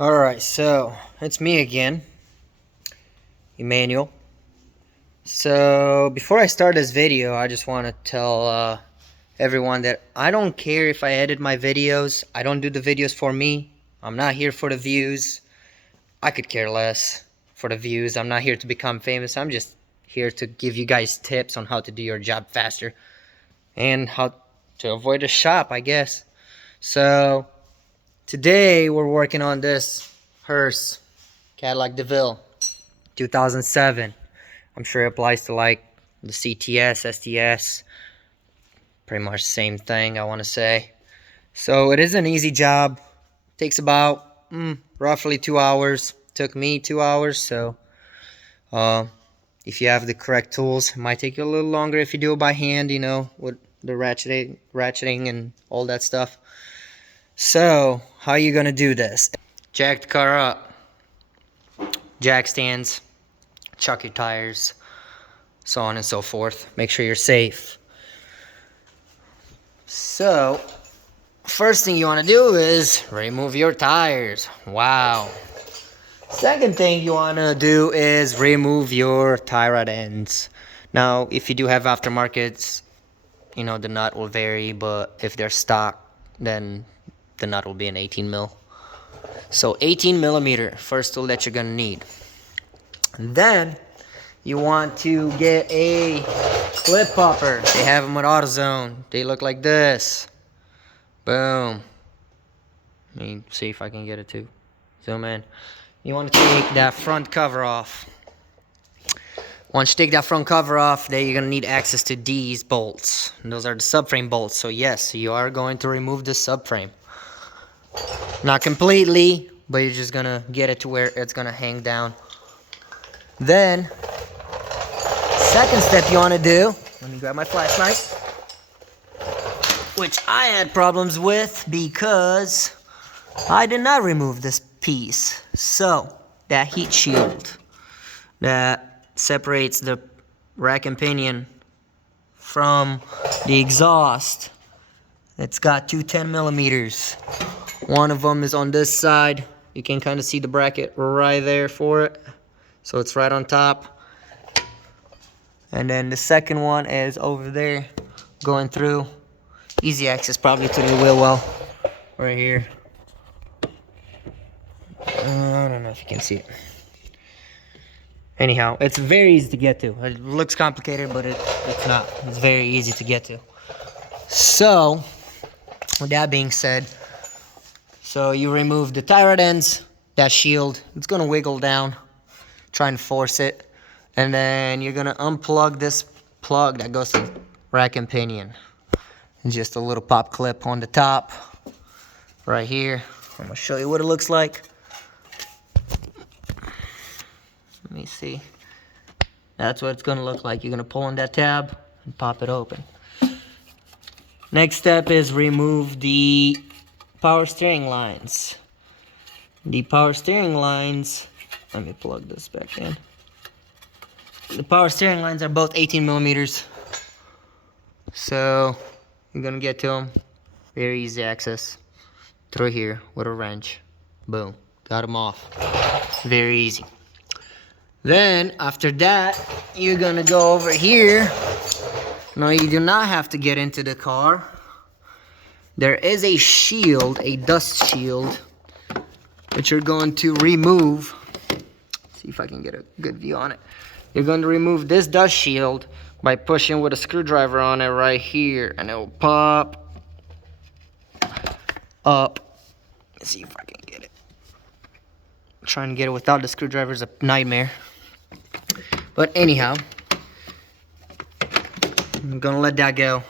Alright, so it's me again, Emmanuel. So before I start this video, I just want to tell everyone that I don't care if I edit my videos. I don't do the videos for me. I'm not here for the views. I could care less for the views. I'm not here to become famous. I'm just here to give you guys tips on how to do your job faster and how to avoid a shop, I guess. So today we're working on this hearse Cadillac DeVille 2007. I'm sure it applies to like the CTS, STS, pretty much the same thing I want to say. So it is an easy job. Takes about roughly 2 hours. Took me 2 hours. So if you have the correct tools, it might take you a little longer if you do it by hand, you know, with the ratcheting and all that stuff. So how are you gonna do this? Jack the car up, jack stands, chuck your tires, so on and so forth. Make sure you're safe. So first thing you want to do is remove your tires. Wow. Second thing you want to do is remove your tie rod ends. Now if you do have aftermarkets, you know, the nut will vary, but if they're stock, then the nut will be an 18 mil. So 18 millimeter, first tool that you're gonna need. And then you want to get a clip popper. They have them at AutoZone. They look like this. Boom. Let me see if I can get it too. Zoom in. You want to take that front cover off. Once you take that front cover off, then you're going to need access to these bolts. And those are the subframe bolts. So yes, you are going to remove the subframe. Not completely, but you're just going to get it to where it's going to hang down. Then, second step you want to do, let me grab my flashlight, which I had problems with because I did not remove this piece. So, that heat shield that separates the rack and pinion from the exhaust, it's got two 10 millimeters. One of them is on this side. You can kind of see the bracket right there for it. So it's right on top. And then the second one is over there, going through. Easy access probably to the wheel well, right here. I don't know if you can see it. Anyhow, it's very easy to get to. It looks complicated, but it's not. It's very easy to get to. So, with that being said, so you remove the tie rod ends, that shield. It's gonna wiggle down. Try and force it. And then you're gonna unplug this plug that goes to rack and pinion. And just a little pop clip on the top, right here. I'm gonna show you what it looks like. Let me see. That's what it's gonna look like. You're gonna pull on that tab and pop it open. Next step is remove the power steering lines. The power steering lines, let me plug this back in. The power steering lines are both 18 millimeters. So you're gonna get to them. Very easy access. Through here with a wrench. Boom. Got them off. Very easy. Then after that, you're gonna go over here. No, you do not have to get into the car. There is a shield, a dust shield, which you're going to remove. See if I can get a good view on it. You're going to remove this dust shield by pushing with a screwdriver on it right here, and it will pop up. Let's see if I can get it. Trying to get it without the screwdriver is a nightmare. But anyhow, I'm gonna let that go.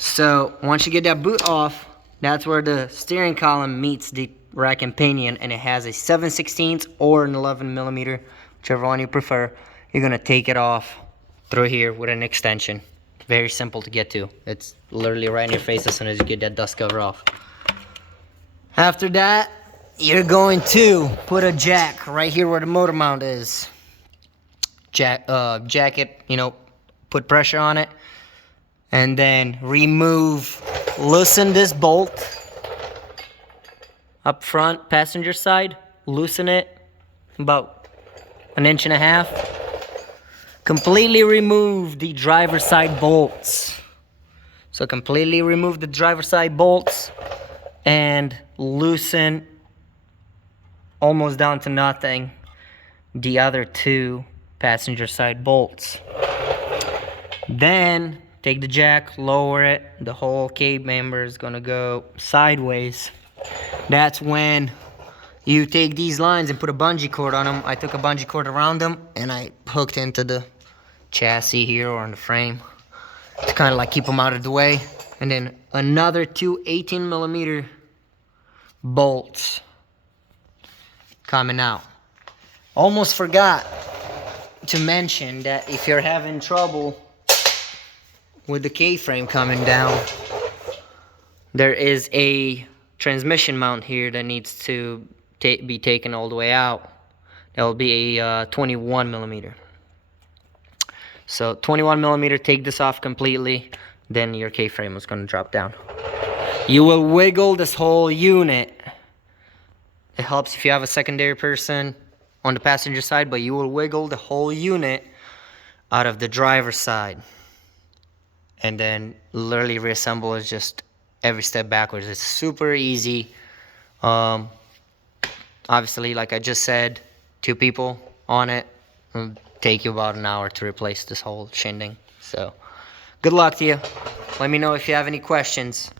So once you get that boot off, that's where the steering column meets the rack and pinion, and it has a 7/16 or an 11 millimeter, whichever one you prefer. You're gonna take it off through here with an extension. Very simple to get to. It's literally right in your face as soon as you get that dust cover off. After that, you're going to put a jack right here where the motor mount is. Jack it, you know, put pressure on it, and then loosen this bolt up front, passenger side, loosen it about 1.5 inches. Completely remove the driver's side bolts. So completely remove the driver's side bolts and loosen almost down to nothing the other 2 passenger side bolts. Then take the jack, lower it, the whole cable member is gonna go sideways. That's when you take these lines and put a bungee cord on them. I took a bungee cord around them and I hooked into the chassis here or on the frame to kind of like keep them out of the way. And then another 2 18mm bolts coming out. Almost forgot to mention that if you're having trouble with the K-frame coming down, there is a transmission mount here that needs to be taken all the way out. That will be a 21mm. So 21mm, take this off completely, then your K-frame is going to drop down. You will wiggle this whole unit. It helps if you have a secondary person on the passenger side, but you will wiggle the whole unit out of the driver's side. And then literally reassemble is just every step backwards. It's super easy. Obviously, like I just said, 2 people on it. It'll take you about an hour to replace this whole shindig. So good luck to you. Let me know if you have any questions.